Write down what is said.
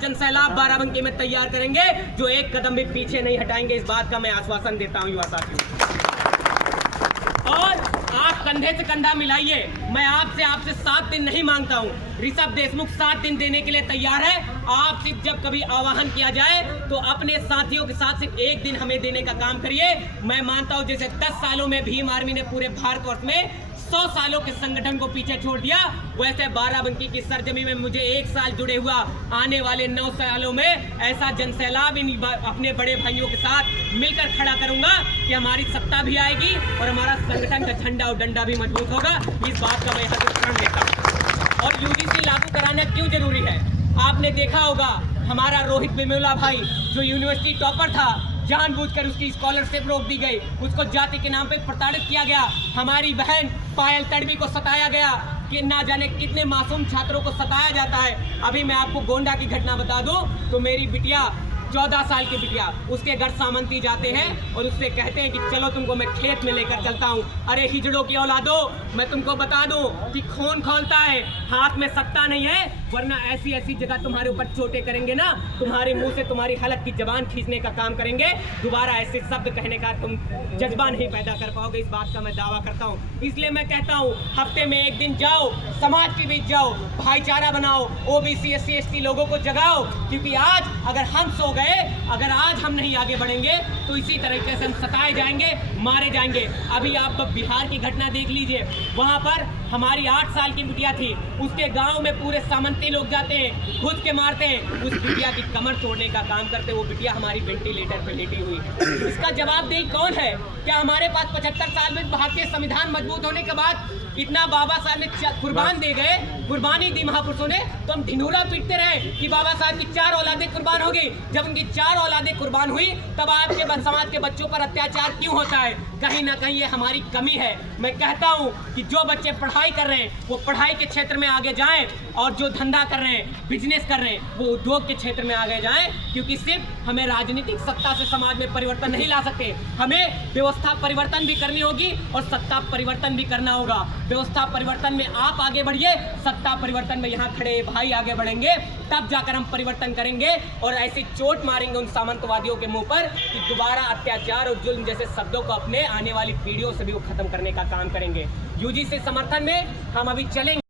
जनसैलाब बाराबंकी में तैयार करेंगे जो एक कदम भी पीछे नहीं हटाएंगे। इस बात का मैं आश्वासन देता हूं युवा साथियों। और आप कंधे से कंधा मिलाइए। मैं आपसे 7 दिन नहीं मांगता हूं। ऋषभ देशमुख 7 दिन देने के लिए तैयार है। आप सिर्फ जब कभी आह्वान किया जाए तो अपने साथियों के साथ सिर्फ 1 दिन हमें देने का काम करिए। मैं मानता हूं जैसे 10 सालों में भीम आर्मी ने पूरे भारतवर्ष में 100 सालों के संगठन को पीछे छोड़ दिया, वैसे बाराबंकी की सरजमी में मुझे 1 साल जुड़े हुआ आने वाले 9 सालों में ऐसा जनसैलाब अपने बड़े भाइयों के साथ मिलकर खड़ा करूंगा कि हमारी सत्ता भी आएगी और हमारा संगठन का झंडा और डंडा भी मजबूत होगा। इस बात का मैं यहाँ से प्रण लेता हूँ। और यूजीसी लागू कराना क्यों जरूरी है? आपने देखा होगा हमारा रोहित वेमुला भाई जो यूनिवर्सिटी टॉपर था, जानबूझकर उसकी स्कॉलरशिप रोक दी गई, उसको जाति के नाम पे प्रताड़ित किया गया। हमारी बहन पायल तड़वी को सताया गया कि ना जाने कितने मासूम छात्रों को सताया जाता है। अभी मैं आपको गोंडा की घटना बता दूं तो मेरी बिटिया 14 साल की बिटिया, उसके घर सामंती जाते हैं और उससे कहते हैं कि चलो तुमको मैं खेत में लेकर चलता हूँ। अरे हिजड़ों की औलादो, मैं तुमको बता दूं कि खून खौलता है, हाथ में सत्ता नहीं है, वरना ऐसी ऐसी जगह तुम्हारे ऊपर चोटें करेंगे ना, तुम्हारे मुंह से तुम्हारी हलक की जबान खींचने का काम करेंगे। दोबारा ऐसे शब्द कहने का तुम जज्बा नहीं पैदा कर पाओगे। इस बात का मैं दावा करता हूँ। इसलिए मैं कहता हूँ हफ्ते में 1 दिन जाओ, समाज के बीच जाओ, भाईचारा बनाओ, ओबीसी SC ST लोगों को जगाओ। क्योंकि आज अगर हम सो गए, अगर आज हम नहीं आगे बढ़ेंगे तो इसी तरीके से हम सताए जाएंगे, मारे जाएंगे। अभी आप बिहार की घटना देख लीजिए, वहां पर हमारी 8 साल की बिटिया थी, उसके गांव में पूरे सामंती लोग जाते हैं, घुस के मारते हैं, उस बिटिया की कमर तोड़ने का काम करते। वो बिटिया हमारी वेंटिलेटर पे लेटी हुई। इसका जवाबदेही कौन है? क्या हमारे पास 75 साल में भारतीय संविधान मजबूत होने के बाद इतना बाबा साहब ने कुर्बान दे गए, कुर्बानी दी महापुरुषों ने, तो हम ढिंढोरा पीटते रहे कि बाबा साहब की 4 औलादें कुर्बान हो गई। जब उनकी 4 औलादें कुर्बान हुई तब आपके समाज के बच्चों पर अत्याचार क्यों होता है? कहीं ना कहीं ये हमारी कमी है। मैं कहता हूँ कि जो बच्चे पढ़ाई कर रहे हैं वो पढ़ाई के क्षेत्र में आगे जाएं, और जो धंधा कर रहे हैं, बिजनेस कर रहे हैं, वो उद्योग के क्षेत्र में आगे जाएं। क्योंकि सिर्फ हमें राजनीतिक सत्ता से समाज में परिवर्तन नहीं ला सकते, हमें व्यवस्था परिवर्तन भी करनी होगी और सत्ता परिवर्तन भी करना होगा। व्यवस्था परिवर्तन में आप आगे बढ़िए, सत्ता परिवर्तन में यहाँ खड़े भाई आगे बढ़ेंगे, तब जाकर हम परिवर्तन करेंगे और ऐसी चोट मारेंगे उन सामंतवादियों के मुंह पर कि दोबारा अत्याचार और जुल्म जैसे शब्दों को अपने आने वाली पीढ़ियों से भी वो खत्म करने का काम करेंगे। यूजीसी समर्थन में हम अभी चलेंगे।